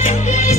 Thank yeah. you. Yeah.